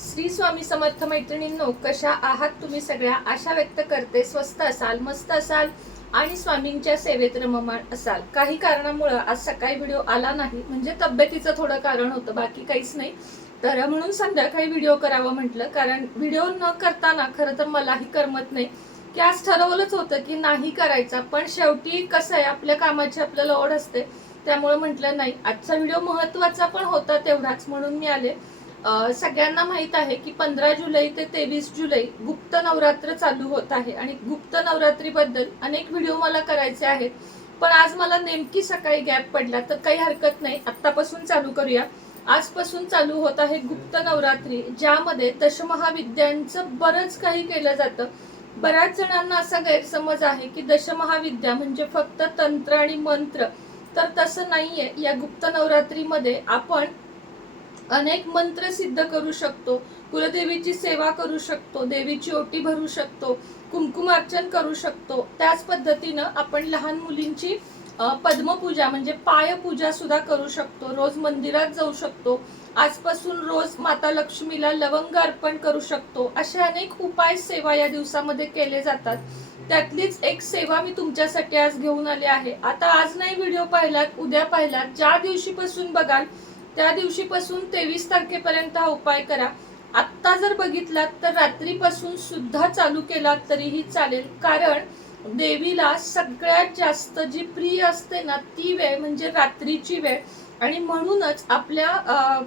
श्री स्वामी समर्थ मैत्रिणींनो, कशा आहात तुम्ही सगळ्या? आशा व्यक्त करते स्वस्त असाल, मस्त असाल आणि स्वामींच्या सेवेत रममाण असाल. काही कारणामुळे आज सकाळी व्हिडिओ आला नाही, म्हणजे तब्येतीचं थोडं कारण होतं, बाकी काहीच नाही. तर म्हणून संध्याकाळी व्हिडिओ करावं म्हटलं, कारण व्हिडिओ न करताना खरं तर मलाही करमत नाही. की आज ठरवलंच होतं की नाही करायचा, पण शेवटी कसं आहे, आपल्या कामाची आपल्याला ओढ असते, त्यामुळे म्हटलं नाही, आजचा व्हिडिओ महत्त्वाचा पण होता तेवढाच, म्हणून मी आले. सगळ्यांना माहित आहे की 15 जुलै ते 23 जुलै गुप्त नवरात्र चालू होत आहे आणि गुप्त नवरात्रीबद्दल अनेक व्हिडिओ मला करायचे आहेत. पण आज मला नेमकी सकाळी गॅप पडला, तर काही हरकत नाही, आत्तापासून चालू करूया. आजपासून चालू होत आहे गुप्त नवरात्री, ज्यामध्ये दशमहाविद्यांचं बरंच काही केलं जातं. बऱ्याच जणांना असा गैरसमज आहे की दशमहाविद्या म्हणजे फक्त तंत्र आणि मंत्र, तर तसं नाहीये. या गुप्त नवरात्रीमध्ये आपण अनेक मंत्र सिद्ध करू शकतो, कुलदेवीची सेवा करू शकतो, देवीची ओटी भरू शकतो, कुंकुमार्चन करू शकतो. त्याच पद्धतीनं आपण लहान मुलींची पद्मपूजा म्हणजे पायपूजा सुद्धा करू शकतो, रोज मंदिरात जाऊ शकतो, आजपासून रोज माता लक्ष्मीला लवंग अर्पण करू शकतो. अशा अनेक उपाय सेवा या दिवसामध्ये केले जातात. त्यातलीच एक सेवा मी तुमच्यासाठी आज घेऊन आले आहे. आता आज नाही व्हिडिओ पाहिलात, उद्या पाहिलात, ज्या दिवशीपासून बघाल त्या दिवशीपासून 23 तारखेपर्यंत हा उपाय करा. आत्ता जर बघितलात तर रात्रीपासून सुद्धा चालू केलात तरीही चालेल, कारण देवीला सगळ्यात जास्त जी प्रिय असते ना, ती वेळ म्हणजे रात्रीची वेळ. आणि म्हणूनच आपल्या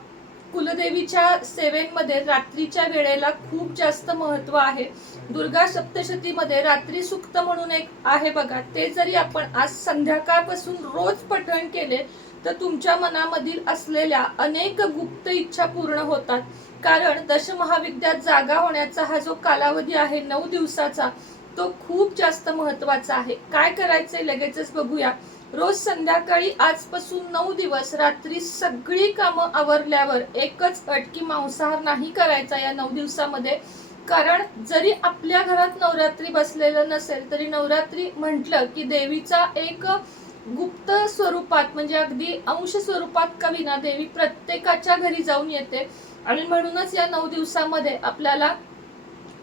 कुलदेवीच्या सेवेमध्ये रात्रीच्या वेळेला खूप जास्त महत्व आहे. दुर्गा सप्तशतीमध्ये रात्री सुक्त म्हणून एक आहे बघा, ते जरी आपण आज संध्याकाळपासून रोज पठण केले तर तुमच्या मनामधील असलेल्या अनेक गुप्त इच्छा पूर्ण होतात. कारण दशमहाविद्यात जागा होण्याचा हा जो कालावधी आहे 9 दिवसाचा, तो खूप जास्त महत्वाचा आहे. काय करायचंय लगेचच बघूया. रोज संध्याकाळी आजपासून 9 दिवस रात्री सगळी कामं आवरल्यावर एकच अट की मांसाहार नाही करायचा या 9 दिवसामध्ये. कारण जरी आपल्या घरात नवरात्री बसलेलं नसेल तरी नवरात्री म्हटलं की देवीचा एक गुप्त स्वरूपात म्हणजे अगदी अंश स्वरूपात का विना देवी प्रत्येकाच्या घरी जाऊन येते. आणि म्हणूनच या 9 दिवसामध्ये आपल्याला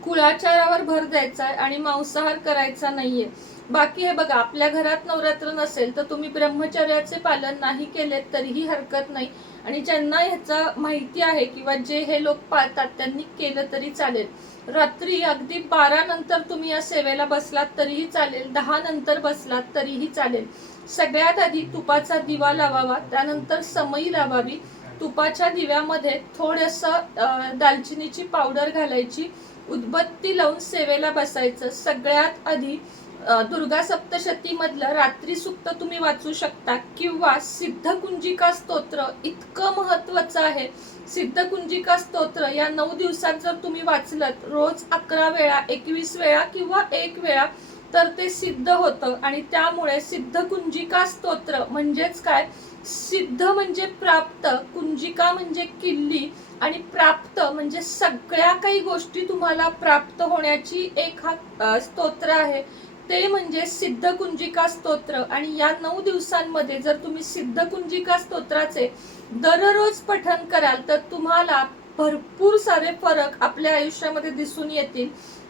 कुळाचारावर भर द्यायचा आहे आणि मांसाहार करायचा नाहीये. बाकी हे बघा, आपल्या घरात नवरात्र नसेल तर तुम्ही ब्रह्मचर्याचे पालन नाही केले तरीही हरकत नाही. आणि ज्यांना ह्याचा माहिती आहे किंवा जे हे लोक पाळतात त्यांनी केलं तरी चालेल. रात्री अगदी 12 नंतर तुम्ही या सेवेला बसलात तरीही चालेल, 10 नंतर बसलात तरीही चालेल. सगळ्यात आधी तुपाचा दिवा लावावा, त्यानंतर समई लावावी. तुपाच्या दिव्यामध्ये थोडंसं दालचिनीची पावडर घालायची, उदबत्ती लावून सेवेला बसायचं. सगळ्यात आधी दुर्गा सप्तशती मधलं रात्री सुक्त तुम्ही वाचू शकता, किंवा सिद्धकुंजिका स्तोत्र इतकं महत्वाचं आहे. सिद्धकुंजिका स्तोत्र या 9 दिवसात जर तुम्ही वाचलत रोज 11 वेळा, 21 वेळा किंवा 1 वेळा, तर ते सिद्ध होतं. आणि त्यामुळे सिद्धकुंजिका स्तोत्र म्हणजेच काय, सिद्ध म्हणजे प्राप्त, कुंजिका म्हणजे किल्ली, आणि प्राप्त म्हणजे सगळ्या काही गोष्टी तुम्हाला प्राप्त होण्याची एक हा स्तोत्र आहे, ते म्हणजे सिद्धकुंजिका स्तोत्र. आणि या 9 दिवसांमध्ये जर तुम्ही सिद्धकुंजिका स्तोत्राचे दररोज पठण कराल तर तुम्हाला भरपूर सारे फरक आपल्या आयुष्यामध्ये दिसून येतील.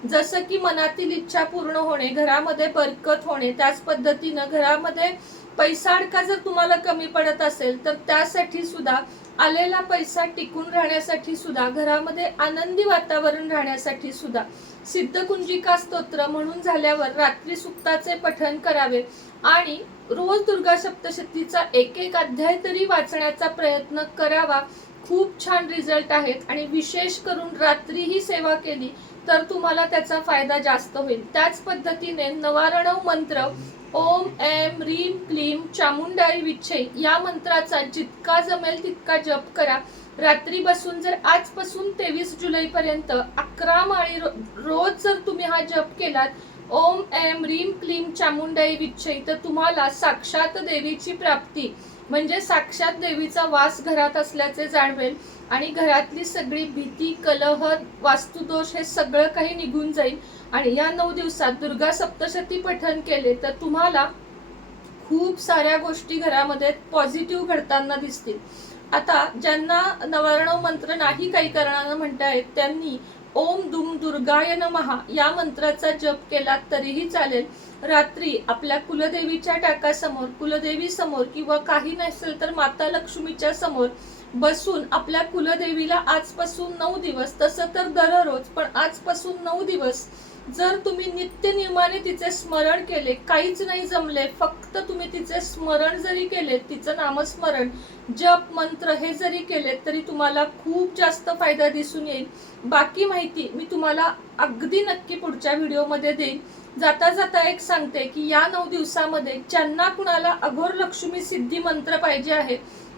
जसं की मनातील इच्छा पूर्ण होणे, घरामध्ये बरकत होणे, त्याच पद्धतीनं घरामध्ये पैसा अडका जर तुम्हाला कमी पडत असेल तर त्यासाठी सुद्धा, आलेला पैसा टिकून राहण्यासाठी सुद्धा, घरामध्ये आनंदी वातावरण राहण्यासाठी सुद्धा सिद्धकुंजिका स्तोत्र म्हणून झाल्यावर रात्री सुक्ताचे पठण करावे. आणि रोज दुर्गा सप्तशतीचा एक अध्याय तरी वाचण्याचा प्रयत्न करावा. खूप छान रिझल्ट आहेत. आणि विशेष करून रात्री ही सेवा केली तर तुम्हाला त्याचा फायदा जास्त होईल. त्याच पद्धतीने नवारणव मंत्र ओम ऐं ह्रीं क्लीं चामुंडाई विच्छे या मंत्राचा जितका जमेल तितका जप करा. रात्री बसून जर आजपासून 23 जुलै पर्यंत 11 माळी रोज जर तुम्ही हा जप केलात, ओम ऐं ह्रीं क्लीं चामुंडाई विच्छे, तर तुम्हाला साक्षात देवीची प्राप्ती म्हणजे साक्षात देवीचा वास घरात असल्याचे जाणवेल. आणि घरातली सगळी भीती, कलह, वास्तुदोष हे सगळं काही निघून जाईल. आणि या 9 दिवसात दुर्गा सप्तशती पठण केले तर तुम्हाला खूप साऱ्या गोष्टी घरामध्ये पॉझिटिव्ह घडताना दिसतील. आता ज्यांना नवारणव मंत्र नाही काही कारणानं म्हणता येत त्यांनी ओम दुम दुर्गाय नमः या मंत्राचा जप केला तरीही चालेल. रात्री आपल्या कुलदेवीच्या टाकासमोर, कुलदेवी समोर किंवा काही नसेल तर माता लक्ष्मीच्या समोर बसून आपल्या कुलदेवीला आजपासून 9 दिवस, तसं तर दररोज पण आजपासून 9 दिवस जर तुम्ही नित्य नियमाने तिचे स्मरण केले, काहीच नाही जमले, फक्त तुम्ही तिचे स्मरण जरी केले, तिचं नामस्मरण, जप, मंत्र हे जरी केले तरी तुम्हाला खूप जास्त फायदा दिसून येईल. बाकी माहिती मी तुम्हाला अगदी नक्की पुढच्या व्हिडिओमध्ये देईन. जाता जाता एक सांगते की या 9 दिवसामध्ये ज्यांना कुणाला अघोर लक्ष्मी सिद्धी मंत्र पाहिजे आहे,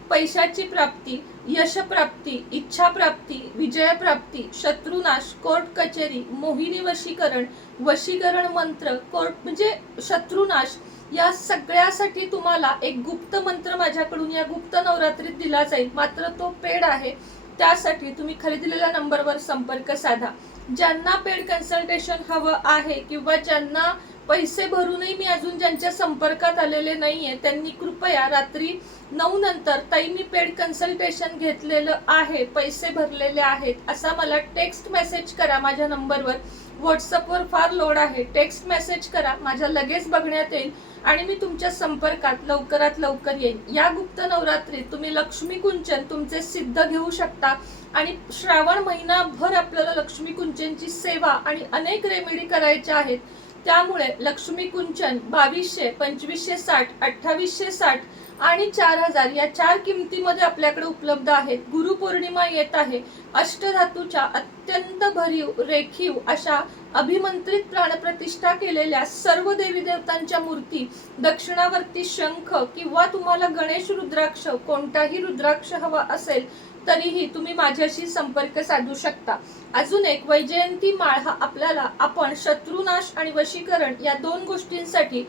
पैशाची प्राप्ती, यश प्राप्ती, इच्छा प्राप्ती, विजय प्राप्ती, शत्रुनाश, कोर्ट कचेरी, मोहिनी वशीकरण, वशीकरण मंत्र, कोर्ट म्हणजे शत्रुनाश, या सगळ्यासाठी तुम्हाला एक गुप्त मंत्र माझ्याकडून या गुप्त नवरात्रीत दिला जाईल. मात्र तो पेड आहे. त्यासाठी तुम्ही खाली दिलेल्या नंबरवर संपर्क साधा. ज्यांना पेड कन्सल्टेशन हवं आहे किंवा ज्यांना पैसे भरूनही मी अजून ज्यांच्या संपर्कात आलेले नाहीये त्यांनी कृपया रात्री 9 नंतर ताई मी पेड कन्सल्टेशन घेतलेलं आहे, पैसे भरलेले आहेत असा मला टेक्स्ट मेसेज करा माझ्या नंबरवर. व्हॉट्सअपवर फार लोड आहे, टेक्स्ट मेसेज करा, माझ्या लगेच बघण्यात येईल आणि मी तुमच्या संपर्कात लवकरात लवकर येईन. या गुप्त नवरात्रीत तुम्ही लक्ष्मी कुंचन तुमचे सिद्ध घेऊ शकता आणि श्रावण महिनाभर आपल्याला लक्ष्मी कुंचनची सेवा आणि अनेक रेमेडी करायच्या आहेत. त्यामुळे लक्ष्मी कुंचन 2200, 2560, 2860 आणि 4000 या 4 किमतीमध्ये आपल्याकडे उपलब्ध आहेत. गुरुपौर्णिमा येत आहे. अष्टधातूच्या अत्यंत भरीव रेखीव अशा अभिमंत्रित प्राणप्रतिष्ठा केलेल्या सर्व देवी देवतांच्या मूर्ती, दक्षिणावर्ती शंख किंवा तुम्हाला गणेश रुद्राक्ष, कोणताही रुद्राक्ष हवा असेल तरीही तुम्ही माझ्याशी संपर्क साधू शकता. अजून एक वैजयंती माळ हा आपल्याला आपण शत्रुनाश आणि वशीकरण या 2 गोष्टींसाठी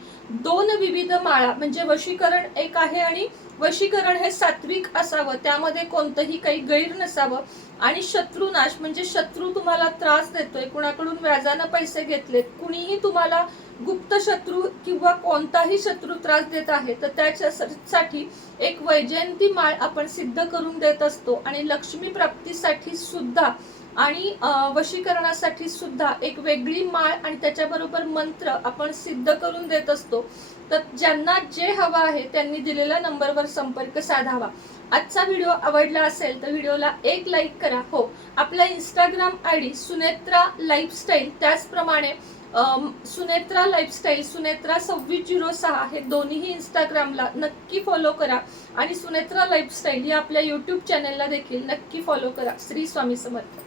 2 विविध माळा म्हणजे वशीकरण एक आहे आणि वशीकरण हे सात्विक असावं, त्यामध्ये कोणतंही काही गैर नसावं, आणि शत्रुनाश म्हणजे शत्रू तुम्हाला त्रास देतोय, कुणाकडून व्याजानं पैसे घेतलेत, कुणीही तुम्हाला गुप्त शत्रू किंवा कोणताही शत्रू त्रास देत आहे तर त्याच्यासाठी एक वैजयंती माळ आपण सिद्ध करून देत असतो. आणि लक्ष्मी प्राप्तीसाठी सुद्धा आणि वशीकरणासाठी सुद्धा एक वेगळी माळ आणि त्याच्याबरोबर मंत्र आपण सिद्ध करून देत असतो. तर ज्यांना जे हवं आहे त्यांनी दिलेल्या नंबरवर संपर्क साधावा. आजचा व्हिडिओ आवडला असेल तर व्हिडिओला एक लाईक करा. हो, आपला इंस्टाग्राम आयडी सुनेत्रा लाईफस्टाईल, त्याचप्रमाणे सुनेत्रा लाईफस्टाईल, सुनेत्रा 2606 हे दोन्हीही इंस्टाग्रामला नक्की फॉलो करा आणि सुनेत्रा लाईफस्टाईल या आपल्या यूट्यूब चॅनलला देखील नक्की फॉलो करा. श्री स्वामी समर्थ.